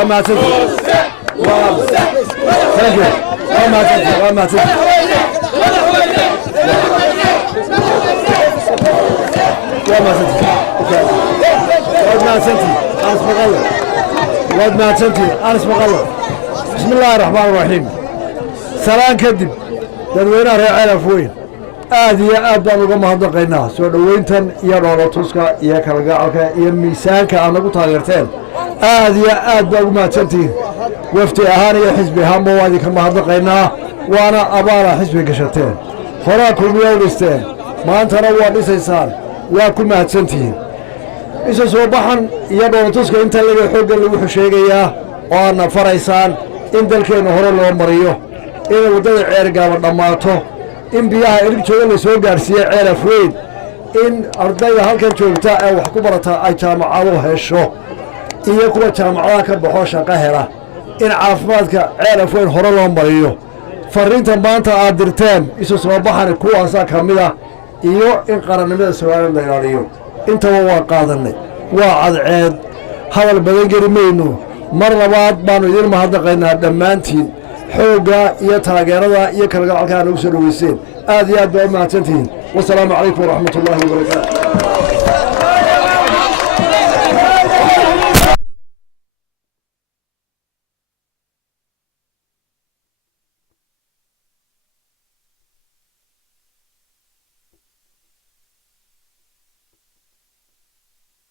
وما تنتهي وما تنتهي بسم الله الرحمن الرحيم سلام كدب dadweynaha reer Ceelaf Weyn aad iyo aad baan uga mahadnaqaynaa soo dhaweyntan iyo roolotuska iyo kalgacalka iyo miisaanka aad nagu taageerteen aad iyo aad baa ugu mahadsantihiin wafdi ahaan iyo xisbi ahaanba waa idinka mahadnaqaynaa waana abaala xisbi gashateen horaa kulmiyaa u dhisteen maantana waa dhisaysaan waa ku mahadsantihiin isa soo baxan iyo roolotuska inta laga xoogga lagu xusheegayaa oo aadna faraysaan in dalkeenna hore loo mariyo in waddada ceergaaba dhammaato in biyaha erib jooga la soo gaarsiiye Ceelaf Weyn in ardayda halkan joogta ee wax ku barata ay jaamacado hesho iyo kuwa jaamacadaha ka baxo shaqo hela in caafimaadka Ceelaf Weyn hore loo mariyo fariinta maanta aad dirteen isu soo baxan kuwaasa ka mid ah iyo in qarannimada Soomaaliya la ilaaliyo intaba waa qaadanay waa cadceed hadal badan geli mayno mar labaad baanu idin mahadnaqaynaa dhammaantiin xooga iyo taageerada iyo kalgacalka aan ugu soo dhaweyseen aad iyo aad baa u mahadsantihiin wassalaamu calaykum waraxmatullaahi wabarakaatu